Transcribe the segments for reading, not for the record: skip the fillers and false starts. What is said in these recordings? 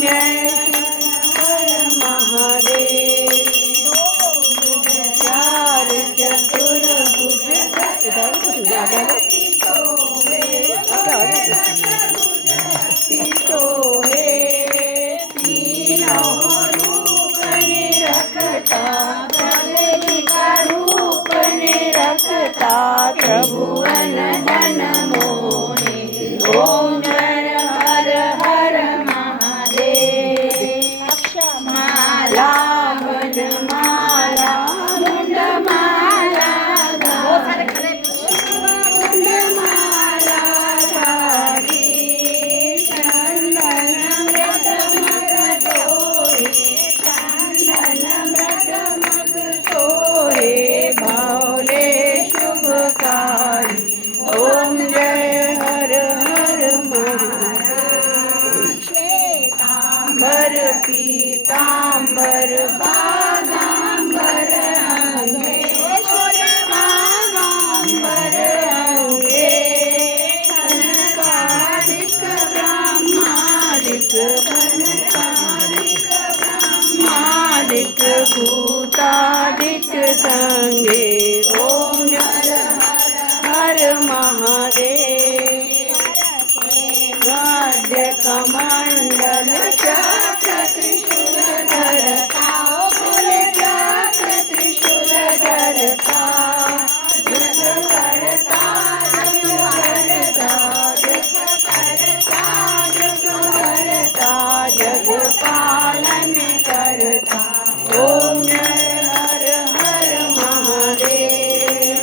जय हर महादेव। चार चतुर्भुज सोहे तीनों रूप निरखता रूप निरखता त्रिभुवन मन मोहे। ओम जय हर हर महादेव। माला मन माला मुंड माला मुंड माला धारी चंदन मृत मग सोहे चंदन मृत मग सोहे भावले शुभकारी। ओम जय हर हर महादेव। श्वेतांबर पीतांबर बागांबर अंगे बागांबर अंगे कनकादिक ब्रह्मादिक कनकादिक ब्रह्मादिक भूतादिक संगे। ओम हर हर महादेव। वाद्य कमंडल चक्र त्रिशूल धरता फूल चक्र त्रिशूल धरता जग करता जग करता जग करता जग करता जग पालन करता। ओम जय हर हर महादेव।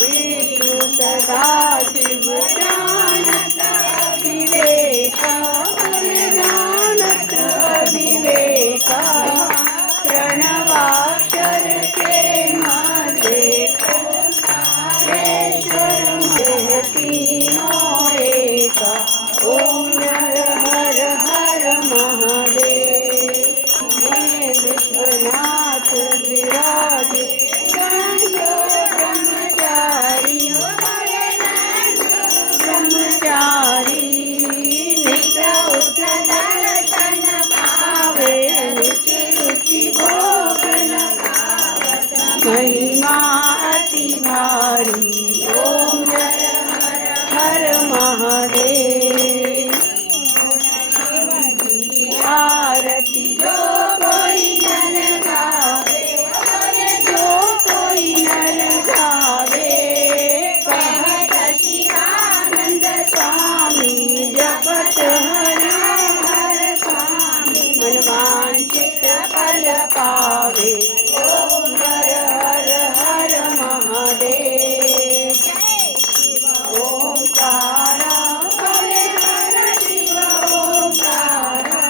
विष्णु सदा शिव जानत अविवेका जानत अविवेका प्रणवाक्षर के मारे ओंकारेश्वर में तीनों एका। ओम हर हर हर महादेव। विश्वनाथ विराज ब्रह्मचारी ब्रह्मचारी नित्य उठ दर्शन पावे रुचि रुचि भोग लगावत महिमा अति भारी। ओम जय हर हर महादेव। आरती जो कोई नर गावे जो कोई नर गावे कहत शिवानंद स्वामी जपत हर हर स्वामी मनवांछित फल पावे। ओम हर हर हर महादेव। ओंकारा हरे हर शिव ओंकारा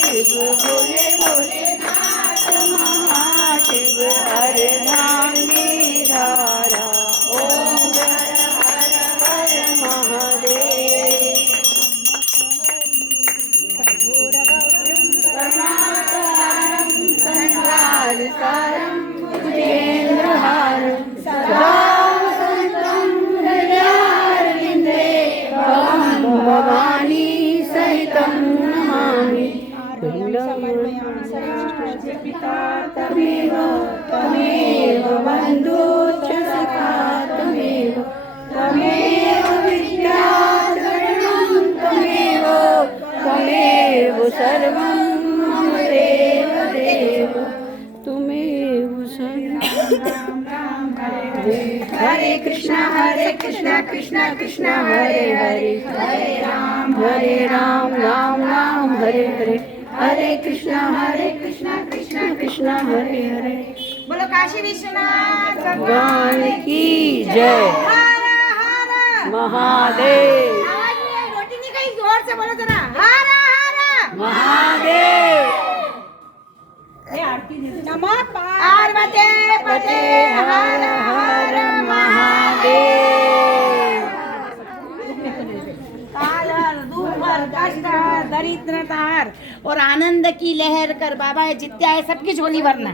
शिव भोले भोलेनाथ महाशिव अर्धांगी धारा। ओम हर हर हर महादेव। करुणाकारं संसारसारं भुजेन्द्रहारं सदा वसन्तं हृदयारविन्दे भवं भवानी सहितं नमामि। पिता तमेव तमेव बन्धु च सखा तमेव तमेव विद्या शरणं तमेव तमेव सर्वं मम देव देव तुमेव सर्वं। हरे कृष्णा कृष्णा कृष्णा हरे हरे हरे राम राम राम हरे हरे हरे कृष्णा कृष्णा कृष्णा हरे हरे। बोलो काशी विश्वनाथ भगवान की जय। महादेव। रोटी नहीं कहीं जोर से बोलो जरा। हर हर महादेव। नमः पार्वती पते हर हर महादेव। काल दुख कष्ट दरिद्रता और आनंद की लहर कर बाबा जित्या है सबकी झोली भरना।